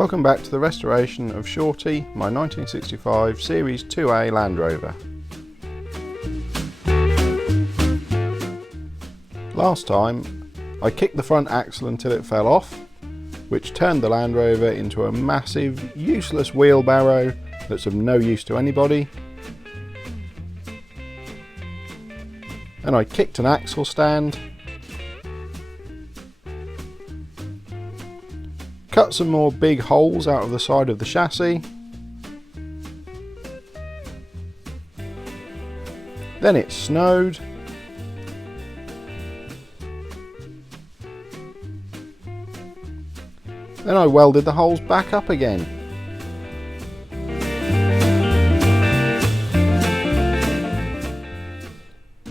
Welcome back to the restoration of Shorty, my 1965 Series IIA Land Rover. Last time I kicked the front axle until it fell off, which turned the Land Rover into a massive, useless wheelbarrow that's of no use to anybody. And I kicked an axle stand, cut some more big holes out of the side of the chassis, then it snowed, then I welded the holes back up again.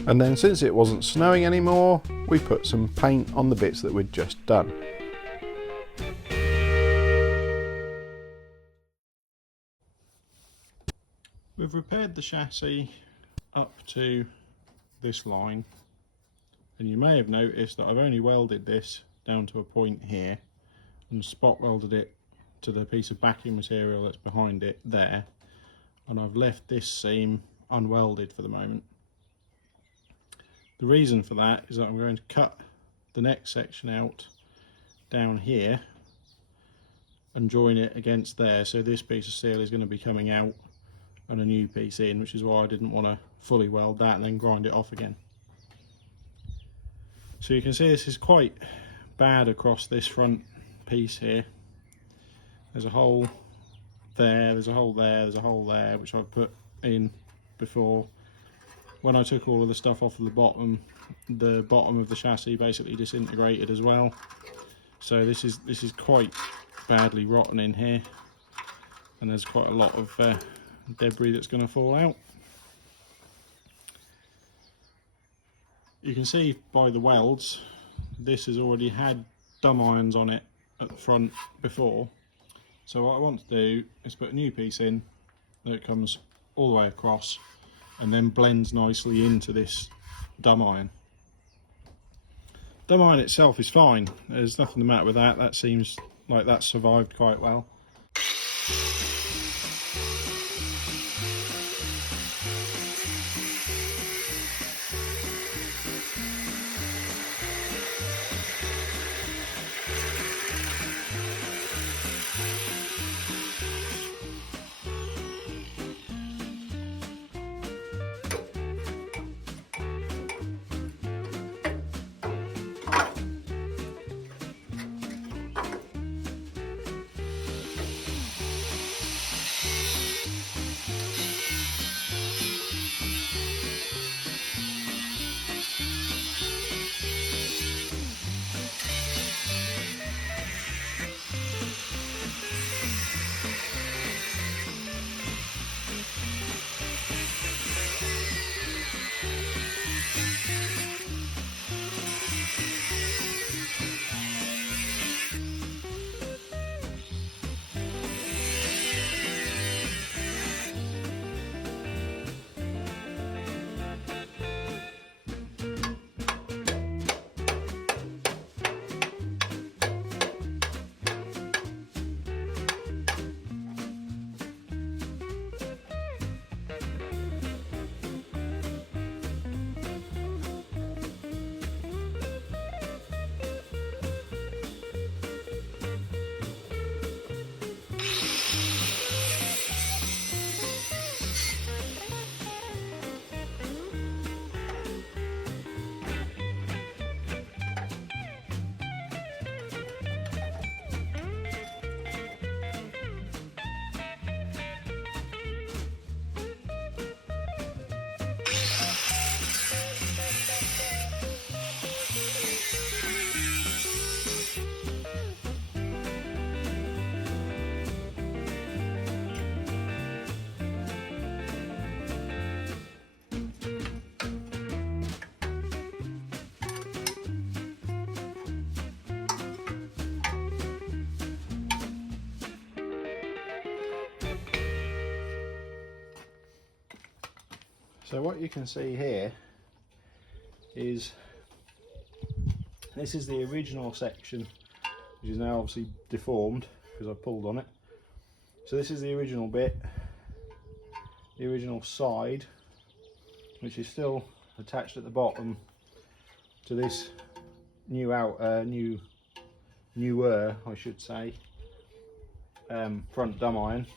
And then, since it wasn't snowing anymore, we put some paint on the bits that we'd just done. We've repaired the chassis up to this line, and you may have noticed that I've only welded this down to a point here and spot welded it to the piece of backing material that's behind it there, and I've left this seam unwelded for the moment. The reason for that is that I'm going to cut the next section out down here and join it against there, so this piece of steel is going to be coming out and a new piece in, which is why I didn't want to fully weld that and then grind it off again. So you can see this is quite bad across this front piece here. There's a hole there, there's a hole there, there's a hole there, which I put in before. When I took all of the stuff off of the bottom of the chassis basically disintegrated as well. So this is quite badly rotten in here, and there's quite a lot of debris that's going to fall out. You can see by the welds this has already had dumb irons on it at the front before, so what I want to do is put a new piece in that comes all the way across and then blends nicely into this dumb iron. Dumb iron itself is fine, there's nothing the matter with that. That seems like that's survived quite well. So what you can see here is this is the original section, which is now obviously deformed, because I pulled on it. So this is the original bit, the original side, which is still attached at the bottom to this newer, I should say, front dumb iron.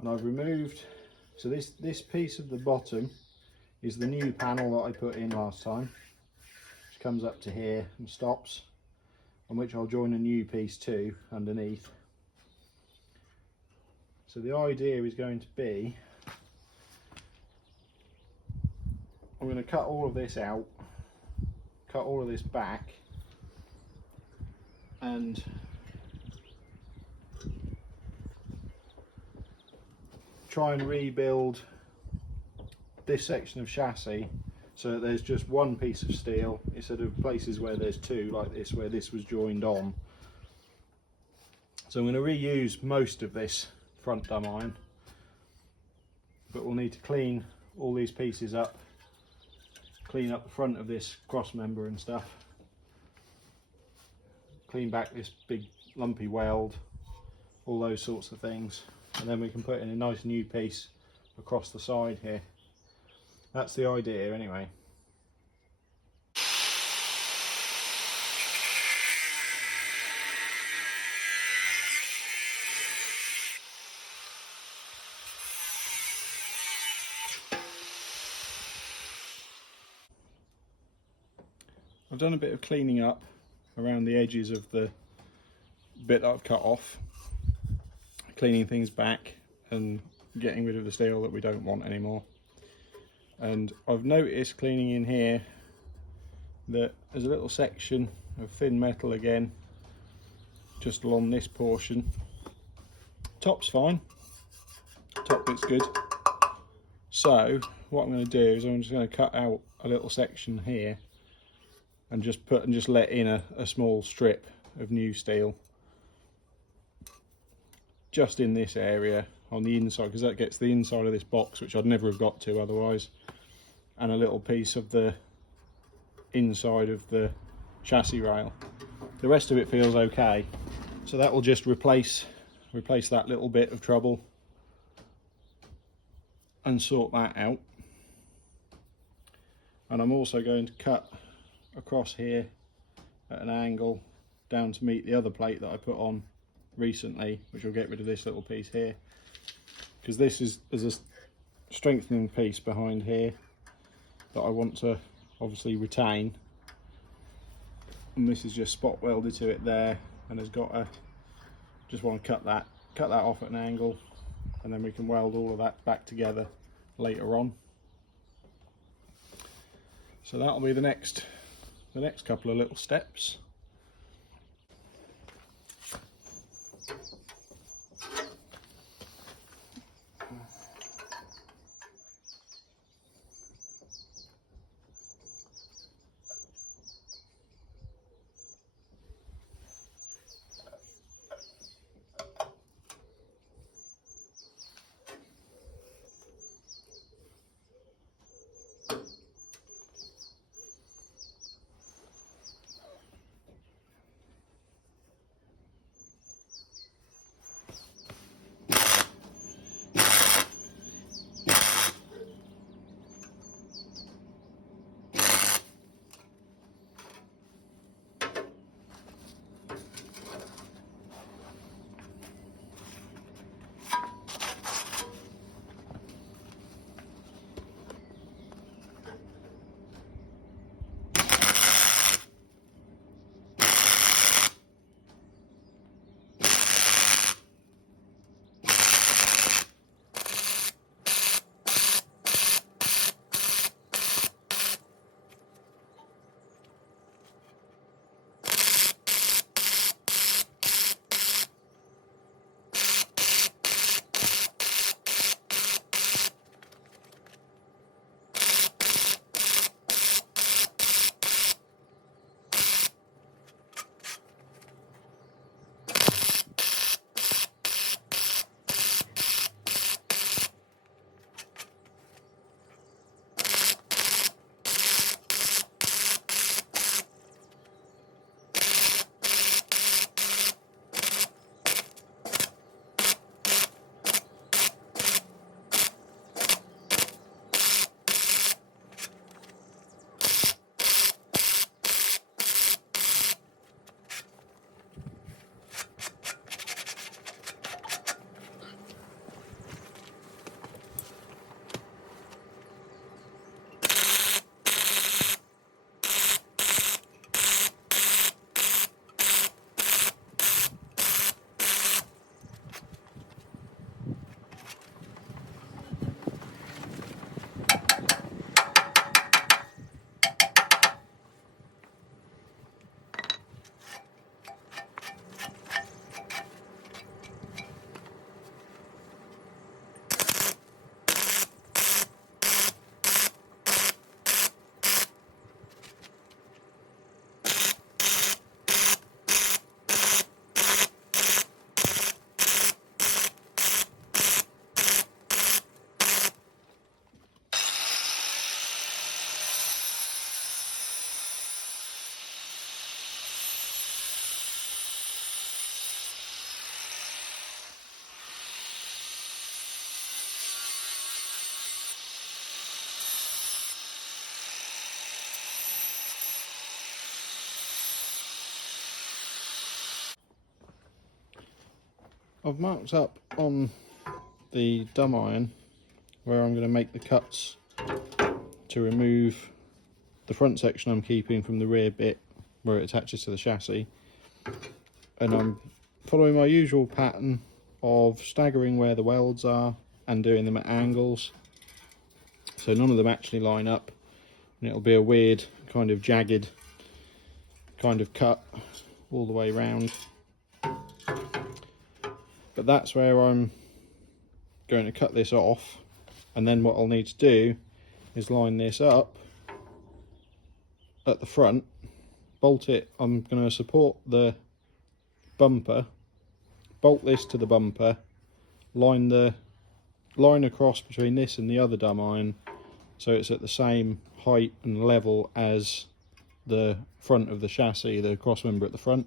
And I've removed, so this piece of the bottom is the new panel that I put in last time, which comes up to here and stops, on which I'll join a new piece too underneath. So the idea is going to be, I'm going to cut all of this out, cut all of this back, and try and rebuild this section of chassis so that there's just one piece of steel instead of places where there's two, like this, where this was joined on. So I'm going to reuse most of this front dumb iron, but we'll need to clean all these pieces up, clean up the front of this cross member and stuff, clean back this big lumpy weld, all those sorts of things, and then we can put in a nice new piece across the side here. That's the idea anyway. I've done a bit of cleaning up around the edges of the bit that I've cut off, cleaning things back and getting rid of the steel that we don't want anymore. And I've noticed cleaning in here that there's a little section of thin metal again just along this portion. Top's fine, top bit's good. So what I'm going to do is I'm just going to cut out a little section here and just let in a small strip of new steel just in this area on the inside, because that gets the inside of this box, which I'd never have got to otherwise, and a little piece of the inside of the chassis rail. The rest of it feels okay, so that will just replace that little bit of trouble and sort that out. And I'm also going to cut across here at an angle down to meet the other plate that I put on recently, which will get rid of this little piece here, because this is a strengthening piece behind here that I want to obviously retain, and this is just spot welded to it there, and has got just want to cut that off at an angle, and then we can weld all of that back together later on. So that'll be the next couple of little steps. I've marked up on the dumb iron where I'm going to make the cuts to remove the front section I'm keeping from the rear bit where it attaches to the chassis, and I'm following my usual pattern of staggering where the welds are and doing them at angles, so none of them actually line up, and it'll be a weird kind of jagged kind of cut all the way round. But that's where I'm going to cut this off, and then what I'll need to do is line this up at the front, bolt it. I'm going to support the bumper, bolt this to the bumper, line across between this and the other dumb iron so it's at the same height and level as the front of the chassis, the cross member at the front,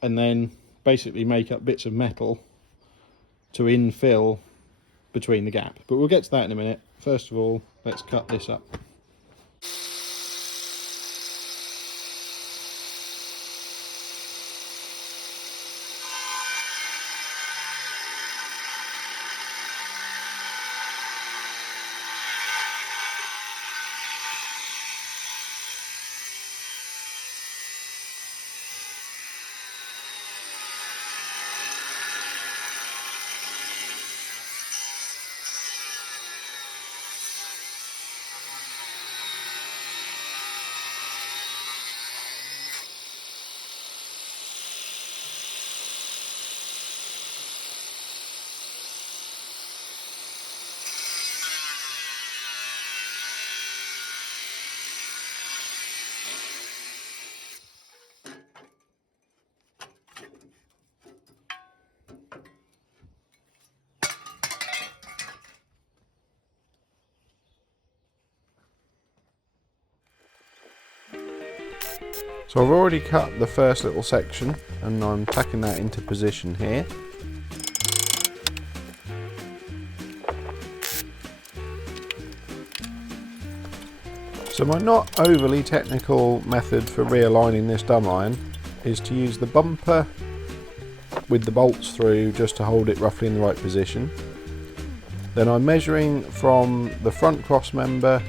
and then basically make up bits of metal to infill between the gap. But we'll get to that in a minute. First of all, let's cut this up. So I've already cut the first little section and I'm tacking that into position here. So my not overly technical method for realigning this dumb iron is to use the bumper with the bolts through just to hold it roughly in the right position. Then I'm measuring from the front cross member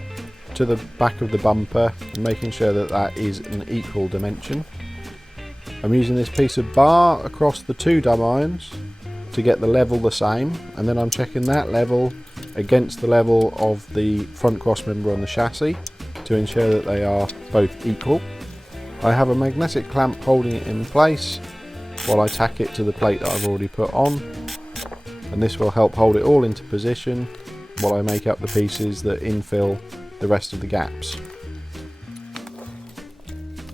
to the back of the bumper and making sure that that is an equal dimension. I'm using this piece of bar across the two dumb irons to get the level the same, and then I'm checking that level against the level of the front cross member on the chassis to ensure that they are both equal. I have a magnetic clamp holding it in place while I tack it to the plate that I've already put on, and this will help hold it all into position while I make up the pieces that infill the rest of the gaps.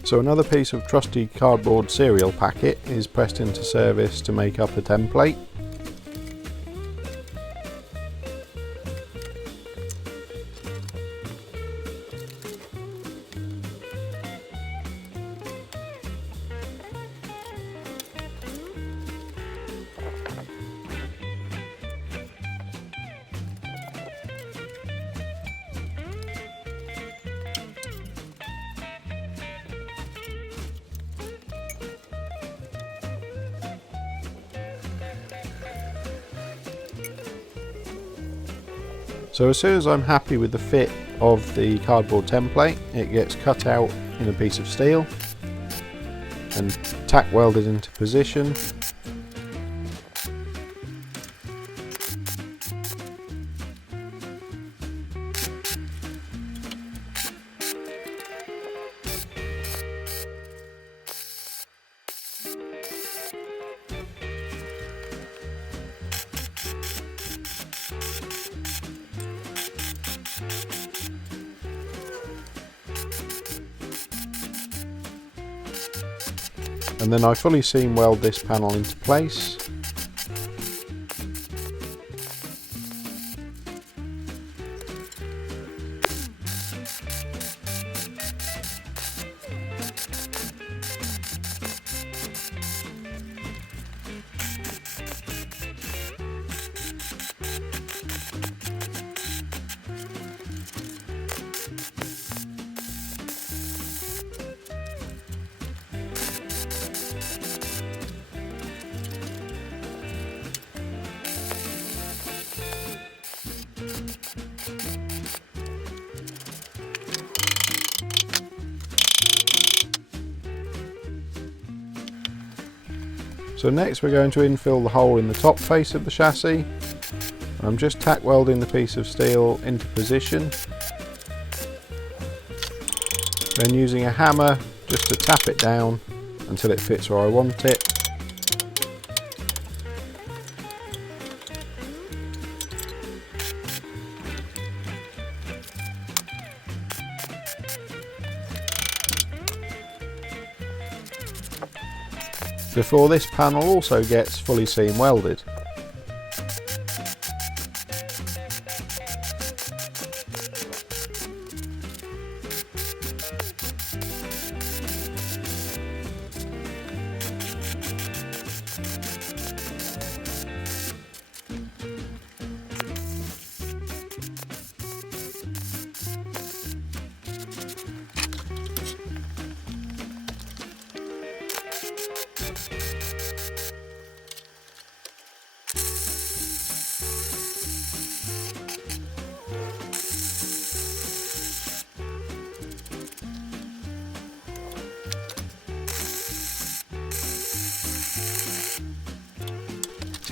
So another piece of trusty cardboard cereal packet is pressed into service to make up a template. So as soon as I'm happy with the fit of the cardboard template, it gets cut out in a piece of steel and tack welded into position. And then I fully seam weld this panel into place. So next we're going to infill the hole in the top face of the chassis. I'm just tack welding the piece of steel into position. Then using a hammer just to tap it down until it fits where I want it. Before this panel also gets fully seam welded.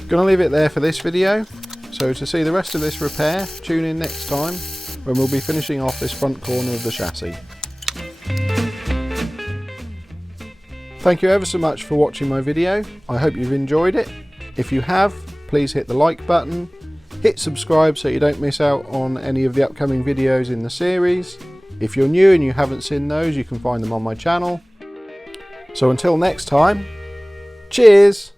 Gonna leave it there for this video, so to see the rest of this repair, tune in next time when we'll be finishing off this front corner of the chassis. Thank you ever so much for watching my video. I hope you've enjoyed it. If you have, please hit the like button, hit subscribe so you don't miss out on any of the upcoming videos in the series. If you're new and you haven't seen those, you can find them on my channel. So until next time, cheers!